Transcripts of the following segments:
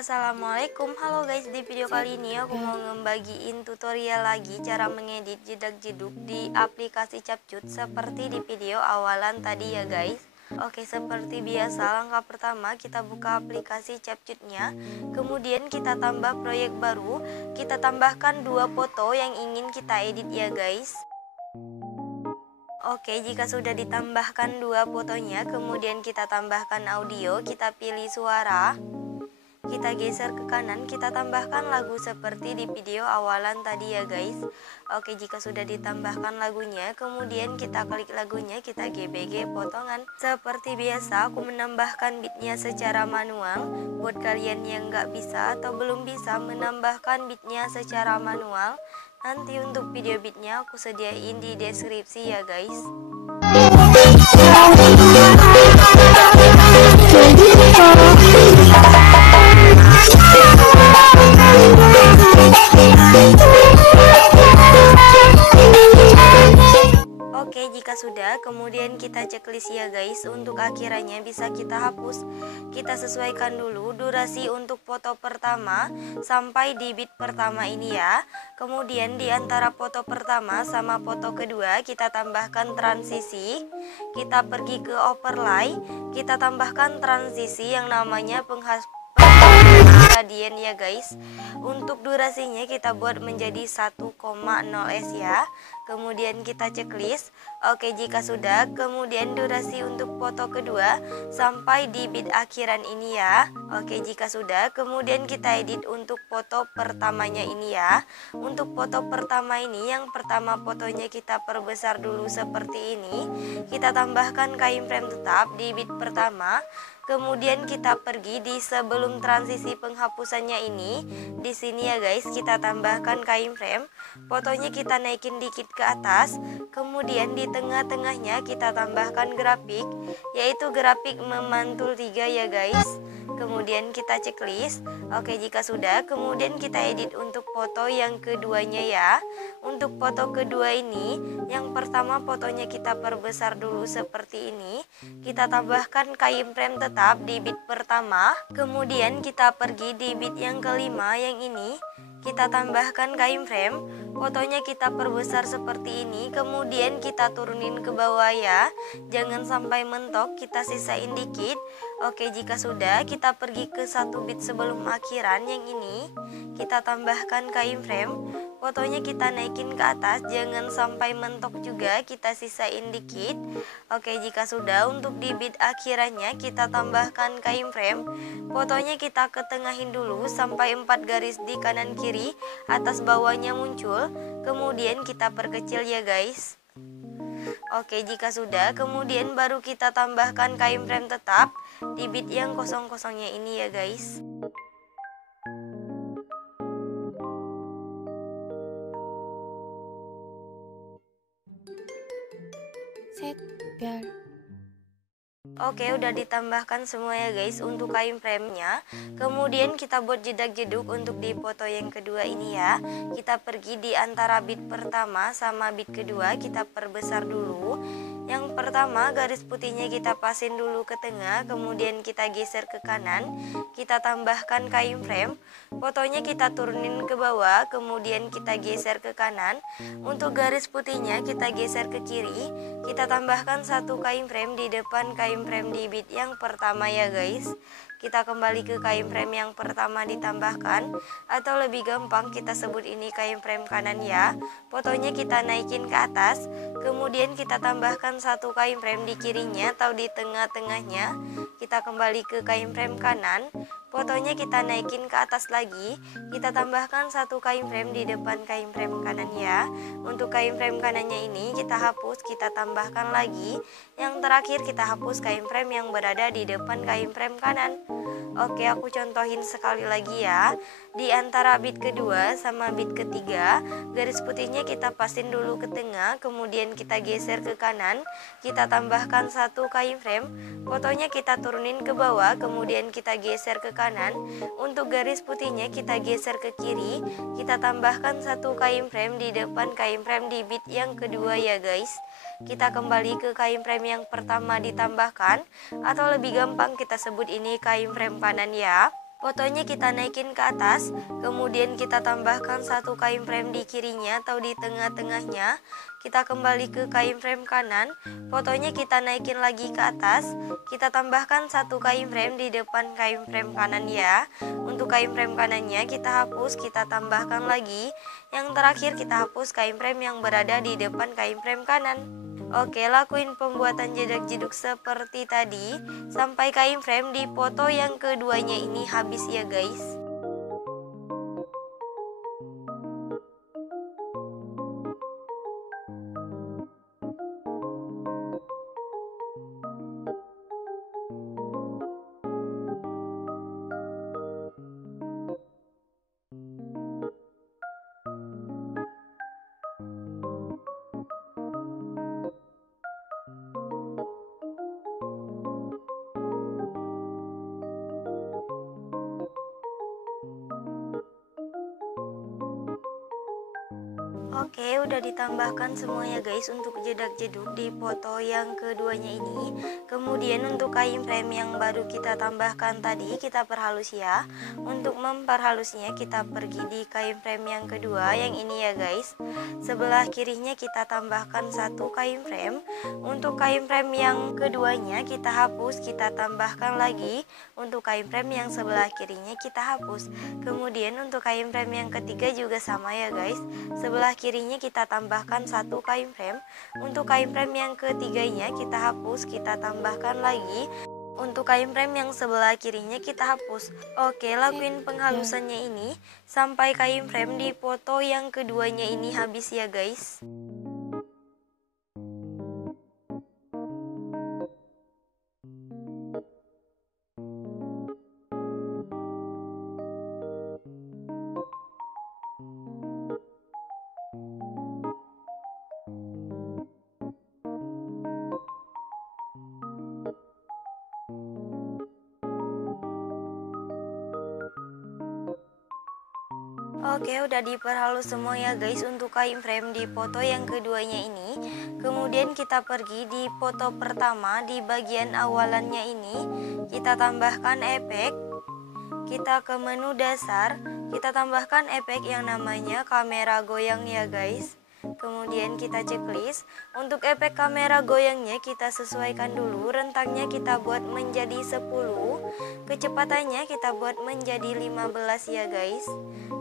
Assalamualaikum, halo guys. Di video kali ini aku mau ngebagiin tutorial lagi cara mengedit jedak-jeduk di aplikasi Capcut seperti di video awalan tadi ya guys. Oke, seperti biasa langkah pertama kita buka aplikasi Capcutnya, kemudian kita tambah proyek baru, kita tambahkan 2 foto yang ingin kita edit ya guys. Oke, jika sudah ditambahkan 2 fotonya, kemudian kita tambahkan audio, kita pilih suara. Kita geser ke kanan, kita tambahkan lagu seperti di video awalan tadi ya guys. Oke, jika sudah ditambahkan lagunya, kemudian kita klik lagunya, kita gbg potongan. Seperti biasa aku menambahkan beatnya secara manual. Buat kalian yang nggak bisa atau belum bisa menambahkan beatnya secara manual, nanti untuk video beatnya aku sediain di deskripsi ya guys. Oke, jika sudah, kemudian kita checklist ya guys. Untuk akhirannya bisa kita hapus. Kita sesuaikan dulu durasi untuk foto pertama sampai di beat pertama ini ya. Kemudian di antara foto pertama sama foto kedua kita tambahkan transisi. Kita pergi ke overlay, kita tambahkan transisi yang namanya gradient ya guys. Untuk durasinya kita buat menjadi 1,0s ya. Kemudian kita checklist. Oke, jika sudah, kemudian durasi untuk foto kedua sampai di beat akhiran ini ya. Oke, jika sudah, kemudian kita edit untuk foto pertamanya ini ya. Untuk foto pertama ini, yang pertama fotonya kita perbesar dulu seperti ini. Kita tambahkan keyframe tetap di beat pertama. Kemudian kita pergi di sebelum transisi penghapusannya ini. Di sini ya guys, kita tambahkan keyframe. Fotonya kita naikin dikit ke atas. Kemudian di tengah-tengahnya kita tambahkan grafik, yaitu grafik memantul 3 ya guys. Kemudian kita checklist. Oke, jika sudah, kemudian kita edit untuk foto yang keduanya ya. Untuk foto kedua ini, yang pertama fotonya kita perbesar dulu seperti ini. Kita tambahkan keyframe tetap di beat pertama. Kemudian kita pergi di beat yang kelima yang ini. Kita tambahkan keyframe, fotonya kita perbesar seperti ini, kemudian kita turunin ke bawah ya. Jangan sampai mentok, kita sisain dikit. Oke, jika sudah, kita pergi ke 1 beat sebelum akhiran yang ini. Kita tambahkan keyframe, fotonya kita naikin ke atas, jangan sampai mentok juga, kita sisain dikit. Oke, jika sudah, untuk di beat akhirannya kita tambahkan keyframe, fotonya kita ketengahin dulu sampai 4 garis di kanan kiri, atas bawahnya muncul. Kemudian kita perkecil ya guys. Oke, jika sudah, kemudian baru kita tambahkan keyframe tetap di beat yang kosong-kosongnya ini ya guys. Set biar. Oke, udah ditambahkan semua ya guys untuk keyframe-nya. Kemudian kita buat jedak-jeduk untuk di foto yang kedua ini ya. Kita pergi di antara beat pertama sama beat kedua, kita perbesar dulu. Yang pertama garis putihnya kita pasin dulu ke tengah, kemudian kita geser ke kanan. Kita tambahkan keyframe, fotonya kita turunin ke bawah, kemudian kita geser ke kanan. Untuk garis putihnya kita geser ke kiri. Kita tambahkan 1 keyframe di depan keyframe di beat yang pertama ya guys. Kita kembali ke keyframe yang pertama ditambahkan, atau lebih gampang kita sebut ini keyframe kanan ya. Fotonya kita naikin ke atas, kemudian kita tambahkan 1 keyframe di kirinya atau di tengah-tengahnya. Kita kembali ke keyframe kanan, Fotonya kita naikin ke atas lagi, kita tambahkan satu kain frame di depan kain frame kanan ya. Untuk kain frame kanannya ini kita hapus, kita tambahkan lagi. Yang terakhir kita hapus kain frame yang berada di depan kain frame kanan. Oke, aku contohin sekali lagi ya. Di antara bit kedua sama bit ketiga, garis putihnya kita pasin dulu ke tengah, kemudian kita geser ke kanan, kita tambahkan satu kain frame. Fotonya kita turunin ke bawah, kemudian kita geser ke kanan. Untuk garis putihnya kita geser ke kiri, kita tambahkan satu kain frame di depan kain frame di bit yang kedua ya guys. Kita kembali ke kain frame yang pertama ditambahkan, atau lebih gampang kita sebut ini kain frame kanan ya. Fotonya kita naikin ke atas, kemudian kita tambahkan satu kain frame di kirinya atau di tengah-tengahnya. Kita kembali ke kain frame kanan, fotonya kita naikin lagi ke atas, kita tambahkan satu kain frame di depan kain frame kanan ya. Untuk kain frame kanannya kita hapus, kita tambahkan lagi. Yang terakhir kita hapus kain frame yang berada di depan kain frame kanan. Oke, lakuin pembuatan jedak-jeduk seperti tadi sampai kain frame di foto yang keduanya ini habis ya guys. Oke, udah ditambahkan semuanya guys untuk jedak-jeduk di foto yang keduanya ini. Kemudian untuk kain frame yang baru kita tambahkan tadi kita perhalus ya. Untuk memperhalusnya kita pergi di kain frame yang kedua yang ini ya guys. Sebelah kirinya kita tambahkan satu kain frame. Untuk kain frame yang keduanya kita hapus, kita tambahkan lagi. Untuk kain frame yang sebelah kirinya kita hapus. Kemudian untuk kain frame yang ketiga juga sama ya guys. Sebelah kirinya kita tambahkan satu kain frame. Untuk kain frame yang ketiganya kita hapus, kita tambahkan lagi. Untuk kain frame yang sebelah kirinya kita hapus. Oke, lakuin penghalusannya ini sampai kain frame di foto yang keduanya ini habis ya guys. Oke, udah diperhalus semua ya guys untuk kain frame di foto yang keduanya ini. Kemudian kita pergi di foto pertama, di bagian awalannya ini kita tambahkan efek. Kita ke menu dasar, kita tambahkan efek yang namanya kamera goyang ya guys. Kemudian kita checklist. Untuk efek kamera goyangnya kita sesuaikan dulu, rentangnya kita buat menjadi 10, kecepatannya kita buat menjadi 15 ya guys.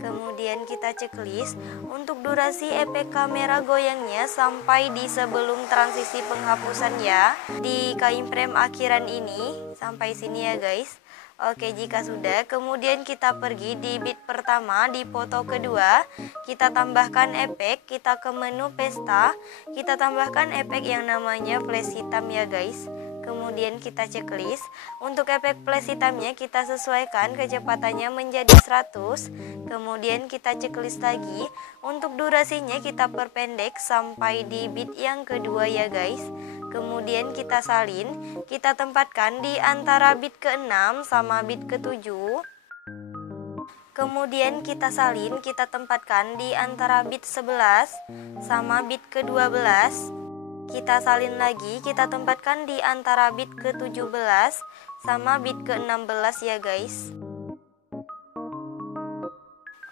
Kemudian kita checklist. Untuk durasi efek kamera goyangnya sampai di sebelum transisi penghapusan ya, di kain frame akhiran ini sampai sini ya guys. Oke, jika sudah, kemudian kita pergi di bit pertama, di foto kedua, kita tambahkan efek, kita ke menu pesta, kita tambahkan efek yang namanya flash hitam ya guys. Kemudian kita checklist. Untuk efek flash hitamnya kita sesuaikan kecepatannya menjadi 100. Kemudian kita checklist lagi. Untuk durasinya kita perpendek sampai di bit yang kedua ya guys. Kemudian kita salin, kita tempatkan di antara bit ke-6 sama bit ke-7. Kemudian kita salin, kita tempatkan di antara bit 11 sama bit ke-12. Kita salin lagi, kita tempatkan di antara bit ke-17 sama bit ke-16 ya guys.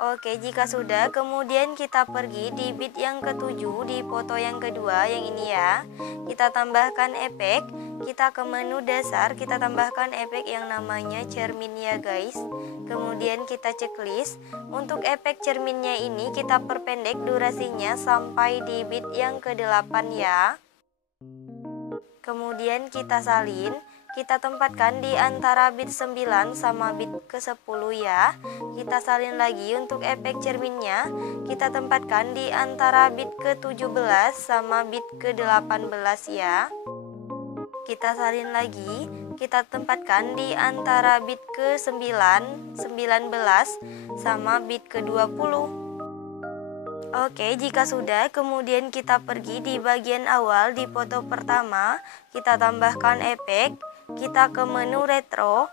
Oke, jika sudah, kemudian kita pergi di bit yang ke-7 di foto yang kedua yang ini ya. Kita tambahkan efek, kita ke menu dasar, kita tambahkan efek yang namanya cermin ya guys. Kemudian kita checklist. Untuk efek cerminnya ini kita perpendek durasinya sampai di bit yang ke-8 ya. Kemudian kita salin, kita tempatkan di antara bit 9 sama bit ke-10 ya. Kita salin lagi untuk efek cerminnya, kita tempatkan di antara bit ke-17 sama bit ke-18 ya. Kita salin lagi, kita tempatkan di antara bit ke-9, 19 sama bit ke-20. Oke, jika sudah, kemudian kita pergi di bagian awal di foto pertama, kita tambahkan efek, kita ke menu retro,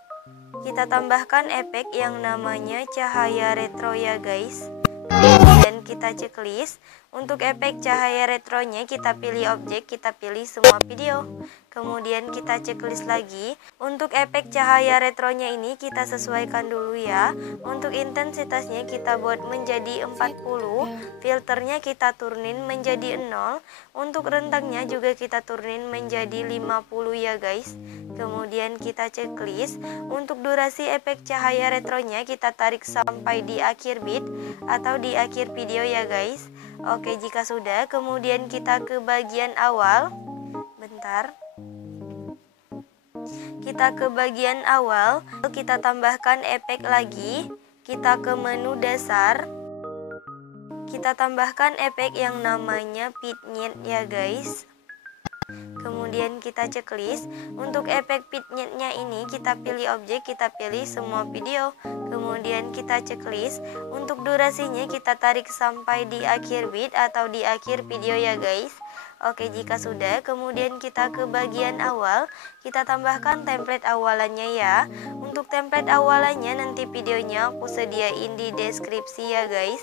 kita tambahkan efek yang namanya cahaya retro ya guys. Kemudian kita checklist, untuk efek cahaya retronya kita pilih objek, kita pilih semua video. Kemudian kita checklist lagi, untuk efek cahaya retronya ini kita sesuaikan dulu ya. Untuk intensitasnya kita buat menjadi 40, filternya kita turunin menjadi 0, untuk rentangnya juga kita turunin menjadi 50 ya guys. Kemudian kita checklist, untuk durasi efek cahaya retronya kita tarik sampai di akhir bit atau di akhir video ya guys. Oke, jika sudah, kemudian kita ke bagian awal. Bentar. Kita ke bagian awal, kita tambahkan efek lagi. Kita ke menu dasar. Kita tambahkan efek yang namanya vignette ya guys. Kemudian kita checklist, untuk efek vignette-nya ini kita pilih objek, kita pilih semua video. Kemudian kita checklist, untuk durasinya kita tarik sampai di akhir bit atau di akhir video ya guys. Oke, jika sudah, kemudian kita ke bagian awal, kita tambahkan template awalannya ya. Untuk template awalannya nanti videonya aku sediain di deskripsi ya guys.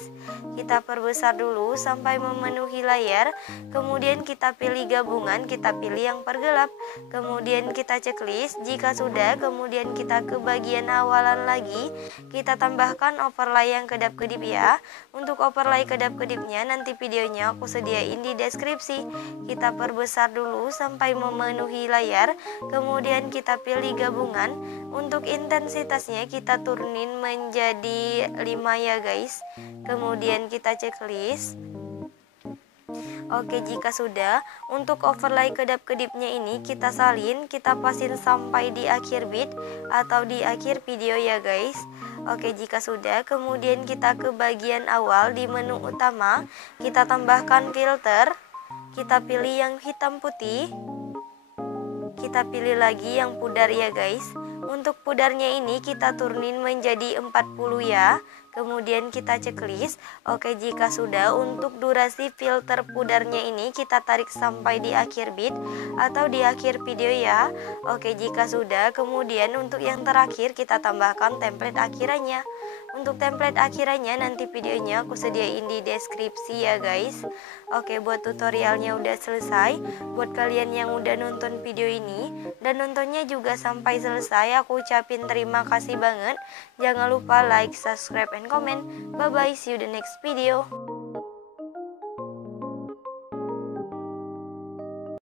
Kita perbesar dulu sampai memenuhi layar, kemudian kita pilih gabungan, kita pilih yang pergelap. Kemudian kita checklist, jika sudah, kemudian kita ke bagian awalan lagi, kita tambahkan overlay yang kedap-kedip ya. Untuk overlay kedap-kedipnya nanti videonya aku sediain di deskripsi. Kita perbesar dulu sampai memenuhi layar, kemudian kita pilih gabungan. Untuk intensitasnya kita turunin menjadi 5 ya guys. Kemudian kita checklist. Oke, jika sudah, untuk overlay kedap-kedipnya ini kita salin, kita pasin sampai di akhir bit atau di akhir video ya guys. Oke, jika sudah, kemudian kita ke bagian awal di menu utama, kita tambahkan filter, kita pilih yang hitam putih, kita pilih lagi yang pudar ya guys. Untuk pudarnya ini kita turunin menjadi 40 ya. Kemudian kita checklist. Oke, jika sudah, untuk durasi filter pudarnya ini kita tarik sampai di akhir bit atau di akhir video ya. Oke, jika sudah, kemudian untuk yang terakhir kita tambahkan template akhirannya. Untuk template akhirannya nanti videonya aku sediain di deskripsi ya guys. Oke, buat tutorialnya udah selesai. Buat kalian yang udah nonton video ini dan nontonnya juga sampai selesai, aku ucapin terima kasih banget. Jangan lupa like, subscribe, and comment. Bye bye, see you the next video.